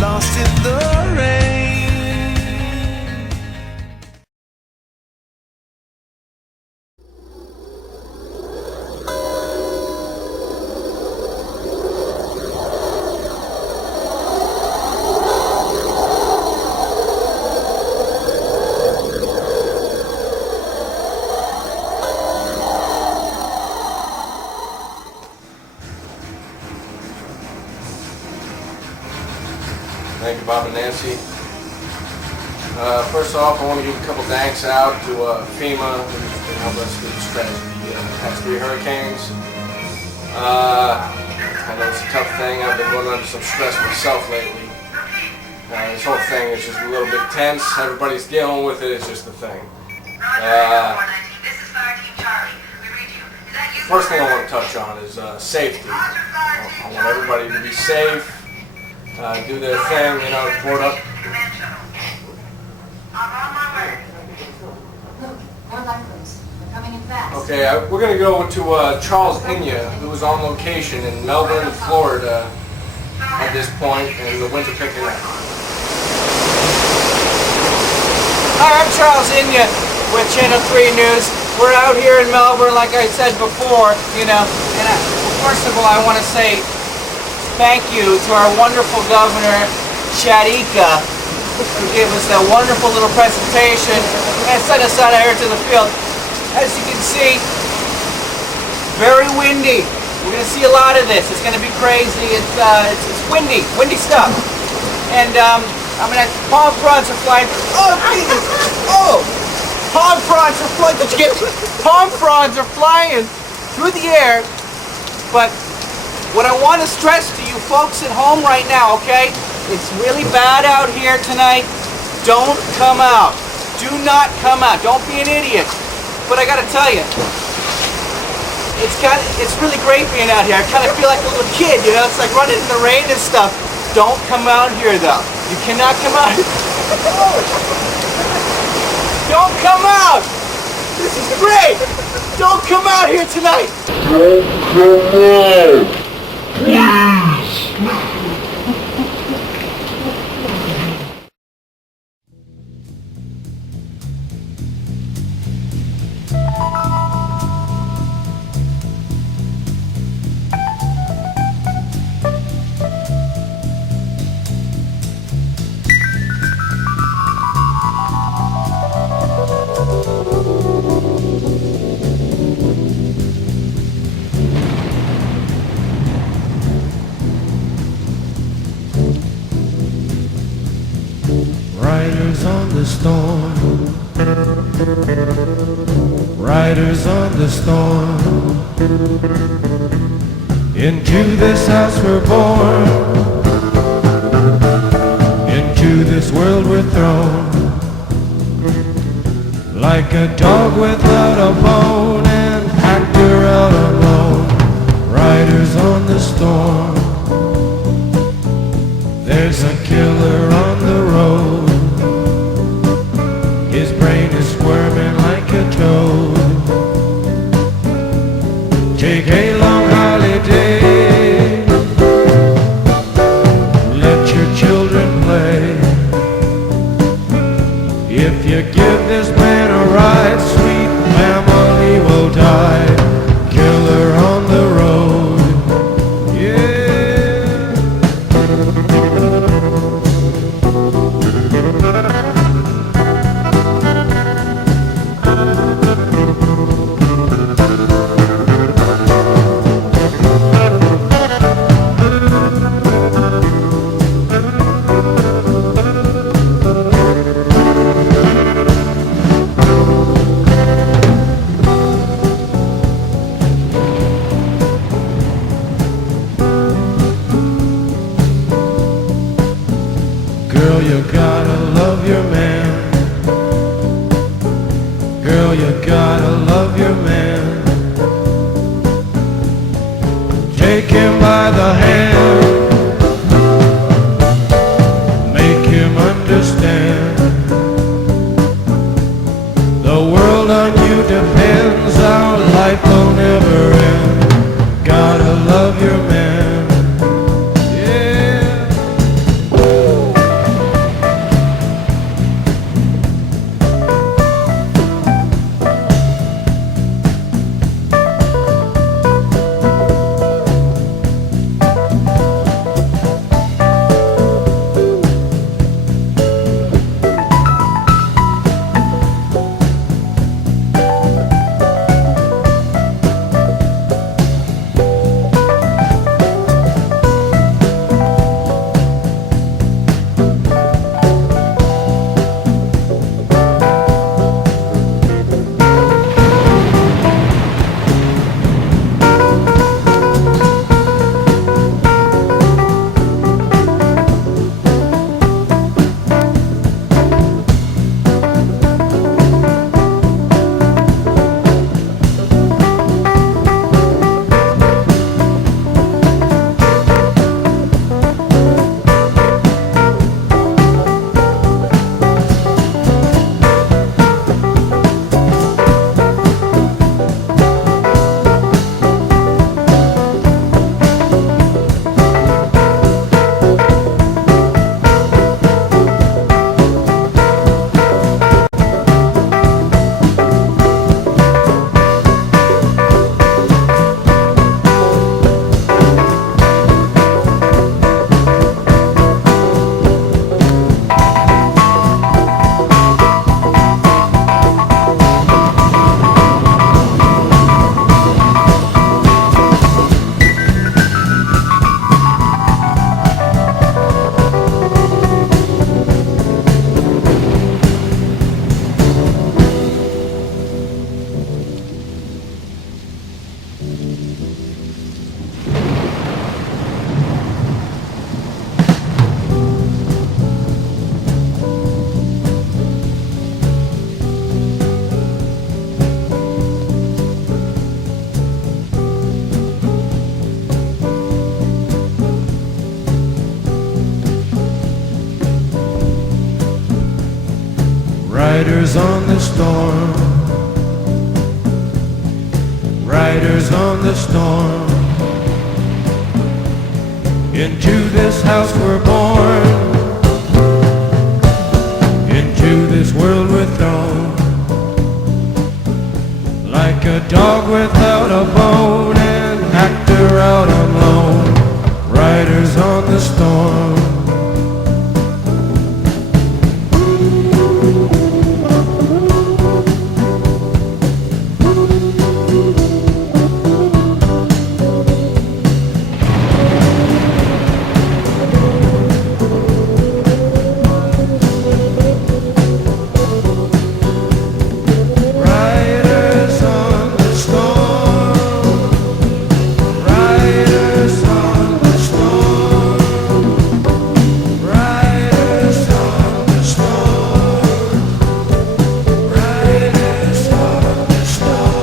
lost in the rain. Thank you, Bob and Nancy. First off, I want to give a couple thanks out to FEMA, who's been helping us through the past 3 hurricanes. I know it's a tough thing. I've been going under some stress myself lately. This whole thing is just a little bit tense. Everybody's dealing with it. It's just the thing. First thing I want to touch on is safety. I want everybody to be safe. Do their thing, you know, board up. Okay, we're going to go to Charles Inya, who was on location in Melbourne, Florida at this point, and the winds are picking up. Hi, I'm Charles Inya with Channel 3 News. We're out here in Melbourne, like I said before, you know, and first of all, I want to say thank you to our wonderful governor, Chadika, who gave us that wonderful little presentation and sent us out here to the field. As you can see, very windy. We're going to see a lot of this. It's going to be crazy. It's windy stuff. And I mean, palm fronds are flying. Oh, Jesus! Oh! Palm fronds are flying. Did you get it? Palm fronds are flying through the air, but what I want to stress to you folks at home right now, okay? It's really bad out here tonight. Don't come out. Do not come out. Don't be an idiot. But I gotta tell you, it's really great being out here. I kind of feel like a little kid, you know? It's like running in the rain and stuff. Don't come out here though. You cannot come out. Don't come out. This is great. Don't come out here tonight. Don't come out. Riders on the storm, riders on the storm. Into this house we're born, into this world we're thrown. Like a dog without a bone, an actor out alone. Riders on the storm, there's a killer on the road. His brain is squirming like a toad. Take a long holiday, let your children play. If you give this man a ride, sweet family will die. Killer on the road, yeah. Girl, you gotta love your man. Girl, you gotta love your man. Take him by the hand, make him understand. The world on you depends, our life will never end. Gotta love your man, yeah. Riders on the storm, riders on the storm. Into this house we're born, into this world we're thrown, like a dog without a bone, an actor out on loan. Riders on the storm. Riders on the storm, riders on the storm, riders on the storm, riders on the storm.